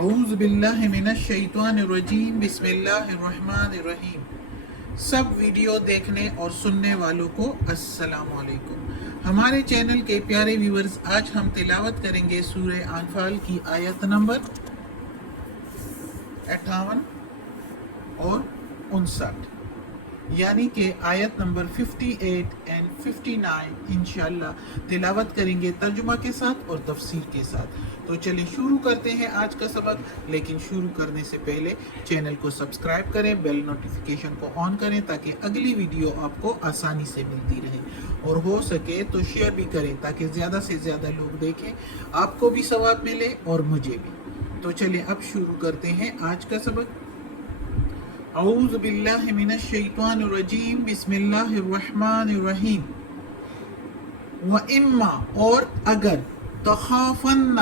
اعوذ باللہ من الشیطان الرجیم بسم اللہ الرحمن الرحیم۔ سب ویڈیو دیکھنے اور سننے والوں کو السلام علیکم۔ ہمارے چینل کے پیارے ویورز، آج ہم تلاوت کریں گے سورہ انفال کی آیت نمبر 58 اور 59، یعنی کہ آیت نمبر 58 اور 59 انشاءاللہ تلاوت کریں گے ترجمہ کے ساتھ اور تفسیر کے ساتھ۔ تو چلیں شروع کرتے ہیں آج کا سبق، لیکن شروع کرنے سے پہلے چینل کو سبسکرائب کریں، بیل نوٹیفیکیشن کو آن کریں تاکہ اگلی ویڈیو آپ کو آسانی سے ملتی رہے، اور ہو سکے تو شیئر بھی کریں تاکہ زیادہ سے زیادہ لوگ دیکھیں، آپ کو بھی ثواب ملے اور مجھے بھی۔ تو چلیں اب شروع کرتے ہیں آج کا سبق۔ اعوذ باللہ من الشیطان الرجیم بسم اللہ الرحمن الرحیم۔ وَإِمَّا اور اگر تخافن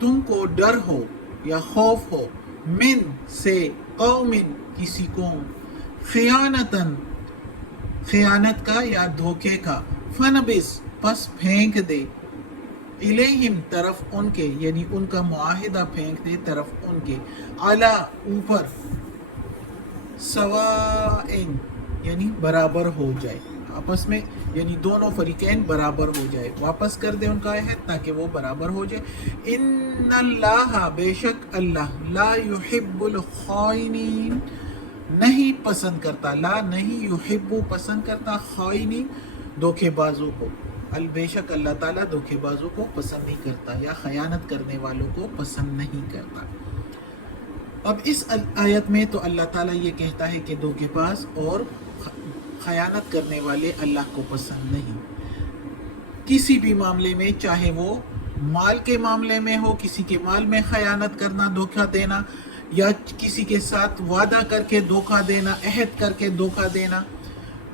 تم کو ڈر ہو یا خوف ہو، من سے قوم کسی قوم، خیانتن خیانت کا یا دھوکے کا، فنبس پس پھینک دے، الیہم طرف ان کے، یعنی ان کا معاہدہ پھینک دے طرف ان کے، علی اوپر، سوائن یعنی برابر ہو جائے آپس میں، یعنی دونوں فریقین برابر ہو جائے، واپس کر دے ان کا عہد تاکہ وہ برابر ہو جائے۔ ان اللہ بے شک اللہ، لا یحب الخائنین نہیں پسند کرتا، لا نہیں یحب پسند کرتا، خائنین دھوکے بازوں کو، بے شک اللہ تعالیٰ دھوکے بازوں کو پسند نہیں کرتا یا خیانت کرنے والوں کو پسند نہیں کرتا۔ اب اس آیت میں تو اللہ تعالیٰ یہ کہتا ہے کہ دھوکے باز اور خیانت کرنے والے اللہ کو پسند نہیں، کسی بھی معاملے میں، چاہے وہ مال کے معاملے میں ہو، کسی کے مال میں خیانت کرنا، دھوکہ دینا، یا کسی کے ساتھ وعدہ کر کے دھوکہ دینا، عہد کر کے دھوکہ دینا،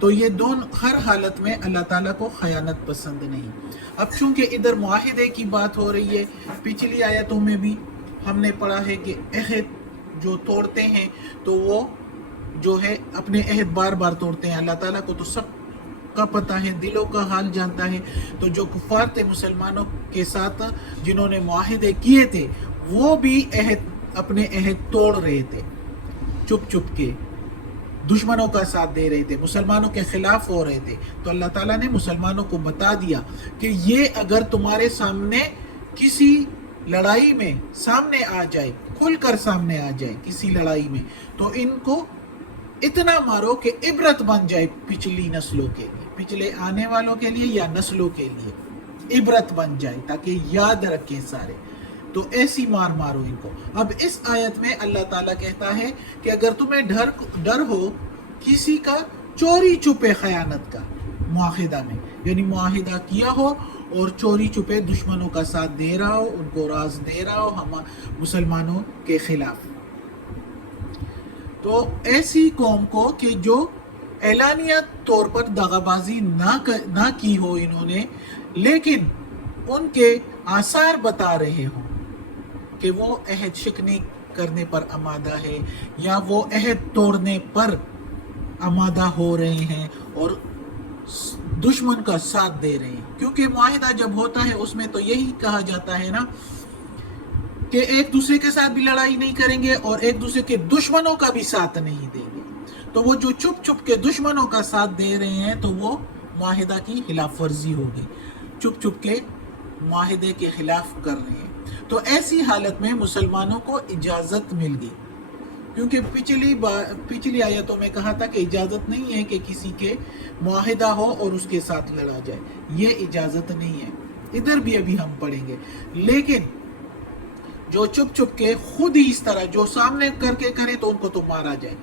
تو یہ دونوں ہر حالت میں اللہ تعالیٰ کو خیانت پسند نہیں۔ اب چونکہ ادھر معاہدے کی بات ہو رہی ہے، پچھلی آیتوں میں بھی ہم نے پڑھا ہے کہ عہد جو توڑتے ہیں تو وہ جو ہے اپنے عہد بار بار توڑتے ہیں، اللہ تعالیٰ کو تو سب کا پتہ ہے، دلوں کا حال جانتا ہے۔ تو جو کفار تھے مسلمانوں کے ساتھ جنہوں نے معاہدے کیے تھے، وہ بھی اپنے عہد توڑ رہے تھے، چپ چپ کے دشمنوں کا ساتھ دے رہے تھے، مسلمانوں کے خلاف ہو رہے تھے۔ تو اللہ تعالیٰ نے مسلمانوں کو بتا دیا کہ یہ اگر تمہارے سامنے کسی لڑائی میں سامنے آ جائے، کھل کر سامنے آ جائے کسی لڑائی میں، تو ان کو اتنا مارو کہ عبرت بن جائے پچھلی نسلوں کے لیے، پچھلے آنے والوں کے لیے یا نسلوں کے لیے عبرت بن جائے تاکہ یاد رکھیں سارے، تو ایسی مار مارو ان کو۔ اب اس آیت میں اللہ تعالیٰ کہتا ہے کہ اگر تمہیں ڈر ہو کسی کا چوری چھپے خیانت کا، معاہدہ میں، یعنی معاہدہ کیا ہو اور چوری چھپے دشمنوں کا ساتھ دے رہا ہو، ان کو راز دے رہا ہو ہم مسلمانوں کے خلاف، تو ایسی قوم کو کہ جو اعلانیہ طور پر دغا بازی نہ کی ہو انہوں نے، لیکن ان کے آثار بتا رہے ہوں کہ وہ عہد شکنی کرنے پر آمادہ ہے یا وہ عہد توڑنے پر آمادہ ہو رہے ہیں اور دشمن کا ساتھ دے رہے ہیں، کیونکہ معاہدہ جب ہوتا ہے اس میں تو یہی کہا جاتا ہے نا کہ ایک دوسرے کے ساتھ بھی لڑائی نہیں کریں گے اور ایک دوسرے کے دشمنوں کا بھی ساتھ نہیں دیں گے۔ تو وہ جو چپ چپ کے دشمنوں کا ساتھ دے رہے ہیں تو وہ معاہدہ کی خلاف ورزی ہوگی، چپ چپ کے معاہدے کے خلاف کر رہے ہیں۔ تو ایسی حالت میں مسلمانوں کو اجازت مل گئی، کیونکہ پچھلی آیتوں میں کہا تھا کہ اجازت نہیں ہے کہ کسی کے معاہدہ ہو اور اس کے ساتھ لڑا جائے، یہ اجازت نہیں ہے، ادھر بھی ابھی ہم پڑھیں گے۔ لیکن جو چپ چپ کے خود ہی اس طرح جو سامنے کر کے کریں تو ان کو تو مارا جائے،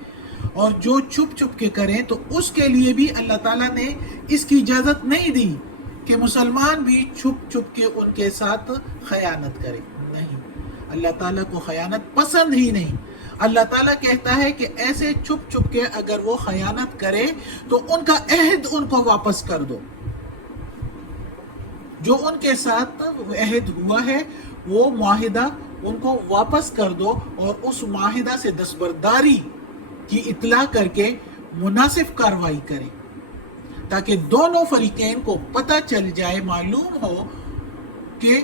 اور جو چپ چپ کے کریں تو اس کے لیے بھی اللہ تعالیٰ نے اس کی اجازت نہیں دی کہ مسلمان بھی چھپ چھپ کے ان کے ساتھ خیانت کرے، نہیں، اللہ تعالیٰ کو خیانت پسند ہی نہیں۔ اللہ تعالیٰ کہتا ہے کہ ایسے چھپ چھپ کے اگر وہ خیانت کرے تو ان کا عہد ان کو واپس کر دو، جو ان کے ساتھ عہد ہوا ہے وہ معاہدہ ان کو واپس کر دو، اور اس معاہدہ سے دستبرداری کی اطلاع کر کے مناسب کارروائی کریں تاکہ دونوں فریقین کو پتہ چل جائے، معلوم ہو کہ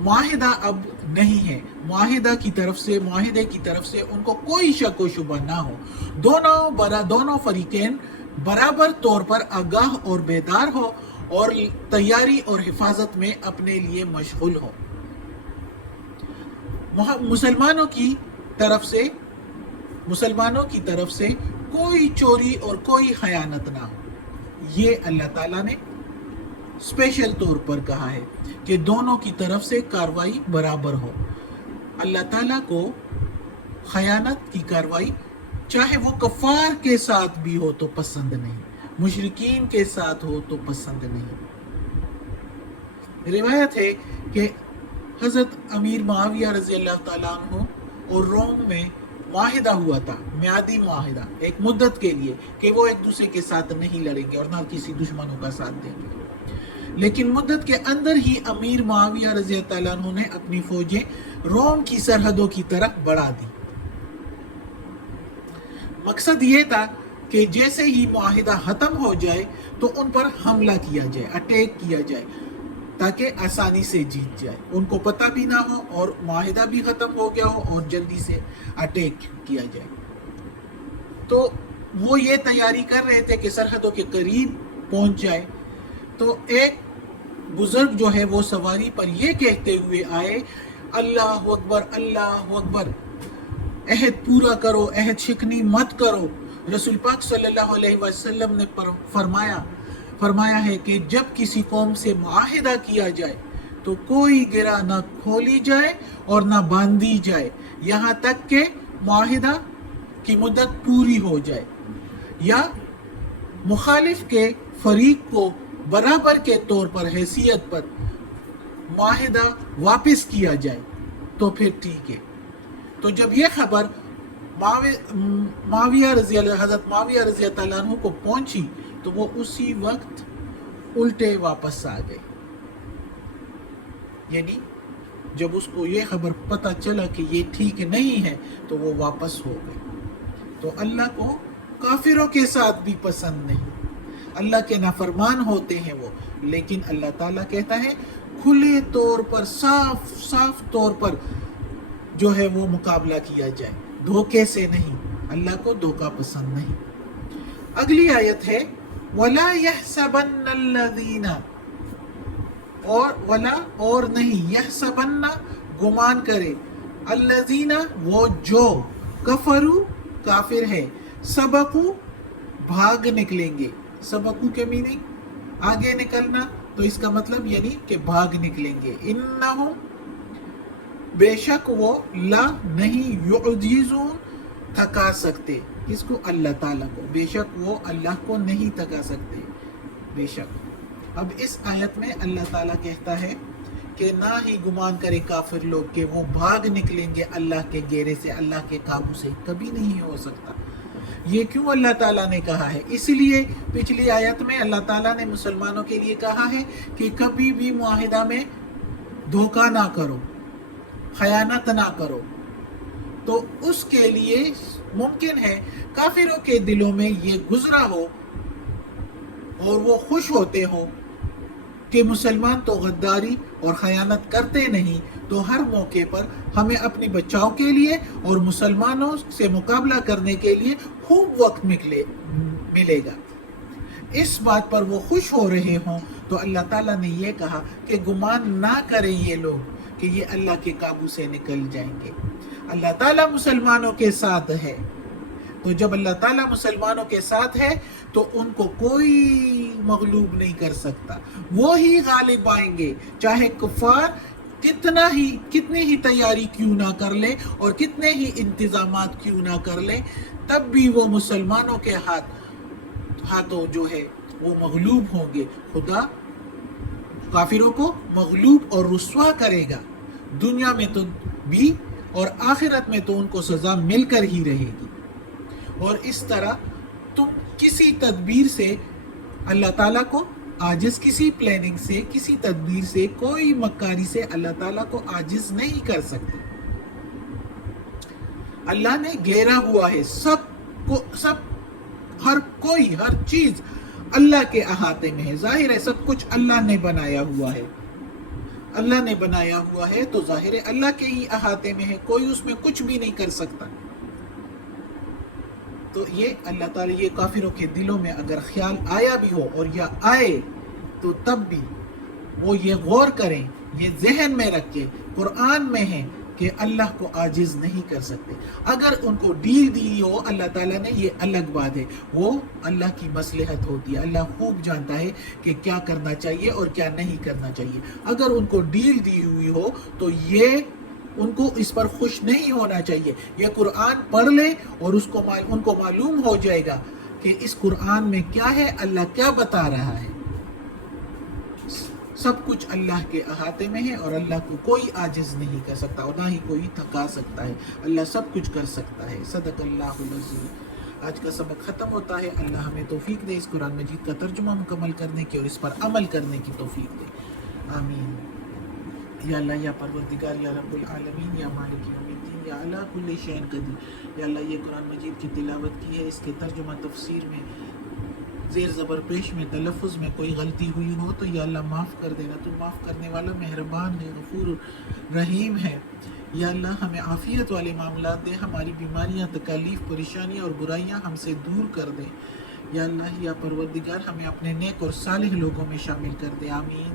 معاہدہ اب نہیں ہے، معاہدے کی طرف سے ان کو کوئی شک و شبہ نہ ہو، دونوں فریقین برابر طور پر آگاہ اور بیدار ہو اور تیاری اور حفاظت میں اپنے لیے مشغول ہو۔ مسلمانوں کی طرف سے کوئی چوری اور کوئی خیانت نہ ہو، یہ اللہ تعالیٰ نے اسپیشل طور پر کہا ہے کہ دونوں کی طرف سے کاروائی برابر ہو۔ اللہ تعالیٰ کو خیانت کی کاروائی چاہے وہ کفار کے ساتھ بھی ہو تو پسند نہیں، مشرکین کے ساتھ ہو تو پسند نہیں۔ روایت ہے کہ حضرت امیر معاویہ رضی اللہ تعالیٰ عنہ اور روم میں معاہدہ ہوا تھا، میعادی معاہدہ، ایک مدت کے لیے کہ وہ ایک دوسرے کے ساتھ نہیں لڑیں گے اور نہ کسی دشمنوں کا ساتھ دیں گے، لیکن مدت کے اندر ہی امیر معاویہ رضی اللہ تعالیٰ عنہ نے اپنی فوجیں روم کی سرحدوں کی طرف بڑھا دی۔ مقصد یہ تھا کہ جیسے ہی معاہدہ ختم ہو جائے تو ان پر حملہ کیا جائے، اٹیک کیا جائے، تاکہ آسانی سے جیت جائے، ان کو پتہ بھی نہ ہو اور معاہدہ بھی ختم ہو گیا ہو اور جلدی سے اٹیک کیا جائے۔ تو وہ یہ تیاری کر رہے تھے کہ سرحدوں کے قریب پہنچ جائے، تو ایک بزرگ جو ہے وہ سواری پر یہ کہتے ہوئے آئے، اللہ اکبر اللہ اکبر، عہد پورا کرو، عہد شکنی مت کرو۔ رسول پاک صلی اللہ علیہ وسلم نے فرمایا ہے کہ جب کسی قوم سے معاہدہ کیا جائے تو کوئی گرہ نہ کھولی جائے اور نہ باندھی جائے یہاں تک کہ معاہدہ کی مدت پوری ہو جائے، یا مخالف کے فریق کو برابر کے طور پر حیثیت پر معاہدہ واپس کیا جائے تو پھر ٹھیک ہے۔ تو جب یہ خبر حضرت معاویہ رضی اللہ تعالیٰ عنہ کو پہنچی تو وہ اسی وقت الٹے واپس آ گئے، یعنی جب اس کو یہ خبر پتہ چلا کہ یہ ٹھیک نہیں ہے تو وہ واپس ہو گئے۔ تو اللہ کو کافروں کے ساتھ بھی پسند نہیں، اللہ کے نافرمان ہوتے ہیں وہ، لیکن اللہ تعالیٰ کہتا ہے کھلے طور پر، صاف طور پر جو ہے وہ مقابلہ کیا جائے، دھوکے سے نہیں، اللہ کو دھوکہ پسند نہیں۔ اگلی آیت ہے وَلَا يَحْسَبَنَّ الَّذِينَ، اور نہیں، يَحْسَبَنَّ گمان کرے، الَّذِينَ وہ جو، کفروا کافر ہے، سبقوا بھاگ نکلیں گے، سبقوا کے میننگ آگے نکلنا، تو اس کا مطلب یعنی کہ بھاگ نکلیں گے، انہم بے شک وہ، لا نہیں، یعجزون تھکا سکتے، کس کو؟ اللہ تعالیٰ کو، بے شک وہ اللہ کو نہیں تھکا سکتے، بے شک۔ اب اس آیت میں اللہ تعالیٰ کہتا ہے کہ نہ ہی گمان کرے کافر لوگ کہ وہ بھاگ نکلیں گے اللہ کے گھیرے سے، اللہ کے قابو سے، کبھی نہیں ہو سکتا۔ یہ کیوں اللہ تعالیٰ نے کہا ہے؟ اس لیے پچھلی آیت میں اللہ تعالیٰ نے مسلمانوں کے لیے کہا ہے کہ کبھی بھی معاہدہ میں دھوکہ نہ کرو، خیانت نہ کرو، تو اس کے لیے ممکن ہے کافروں کے دلوں میں یہ گزرا ہو اور وہ خوش ہوتے ہو کہ مسلمان تو غداری اور خیانت کرتے نہیں، تو ہر موقع پر ہمیں اپنی بچاؤ کے لیے اور مسلمانوں سے مقابلہ کرنے کے لیے خوب وقت ملے گا، اس بات پر وہ خوش ہو رہے ہوں۔ تو اللہ تعالیٰ نے یہ کہا کہ گمان نہ کریں یہ لوگ کہ یہ اللہ کے قابو سے نکل جائیں گے، اللہ تعالیٰ مسلمانوں کے ساتھ ہے۔ تو جب اللہ تعالیٰ مسلمانوں کے ساتھ ہے تو ان کو کوئی مغلوب نہیں کر سکتا، وہ ہی غالب آئیں گے، چاہے کفار کتنی ہی تیاری کیوں نہ کر لے اور کتنے ہی انتظامات کیوں نہ کر لے، تب بھی وہ مسلمانوں کے ہاتھوں جو ہے وہ مغلوب ہوں گے۔ خدا کافروں کو مغلوب اور رسوا کرے گا، دنیا میں تو بھی اور آخرت میں تو ان کو سزا مل کر ہی رہے گی۔ اور اس طرح تم کسی تدبیر سے اللہ تعالیٰ کو عاجز، کسی پلاننگ سے، کسی تدبیر سے، کوئی مکاری سے اللہ تعالیٰ کو عاجز نہیں کر سکتے۔ اللہ نے گھیرا ہوا ہے ہر چیز اللہ کے احاطے میں ہے، ظاہر ہے سب کچھ اللہ نے بنایا ہوا ہے۔ اللہ نے بنایا ہوا ہے تو ظاہر ہے اللہ کے ہی احاطے میں ہے، کوئی اس میں کچھ بھی نہیں کر سکتا۔ تو یہ اللہ تعالیٰ، یہ کافروں کے دلوں میں اگر خیال آیا بھی ہو اور یا آئے تو تب بھی وہ یہ غور کریں، یہ ذہن میں رکھ کے قرآن میں ہے کہ اللہ کو عاجز نہیں کر سکتے۔ اگر ان کو ڈیل دی ہو اللہ تعالیٰ نے، یہ الگ بات ہے، وہ اللہ کی مصلحت ہوتی ہے، اللہ خوب جانتا ہے کہ کیا کرنا چاہیے اور کیا نہیں کرنا چاہیے۔ اگر ان کو ڈیل دی ہوئی ہو تو یہ ان کو اس پر خوش نہیں ہونا چاہیے۔ یہ قرآن پڑھ لے اور ان کو معلوم ہو جائے گا کہ اس قرآن میں کیا ہے، اللہ کیا بتا رہا ہے۔ سب کچھ اللہ کے احاطے میں ہے اور اللہ کو کوئی عاجز نہیں کر سکتا اور نہ ہی کوئی تھکا سکتا ہے، اللہ سب کچھ کر سکتا ہے۔ صدق اللہ العظیم۔ آج کا سبق ختم ہوتا ہے۔ اللہ ہمیں توفیق دے اس قرآن مجید کا ترجمہ مکمل کرنے کی اور اس پر عمل کرنے کی توفیق دے، آمین۔ یا اللہ، یا پروردگار، یا رب العالمین، یا مالک یوم الدین، یا علی کل شیء قدیر۔ یا اللہ، یہ قرآن مجید کی تلاوت کی ہے، اس کے ترجمہ تفسیر میں، زیر زبر پیش میں، تلفظ میں کوئی غلطی ہوئی ہو تو یا اللہ معاف کر دینا، تو معاف کرنے والا مہربان ہے، غفور رحیم ہے۔ یا اللہ، ہمیں عافیت والے معاملات دے، ہماری بیماریاں، تکالیف، پریشانیاں اور برائیاں ہم سے دور کر دے۔ یا اللہ، یا پروردگار، ہمیں اپنے نیک اور صالح لوگوں میں شامل کر دے، آمین۔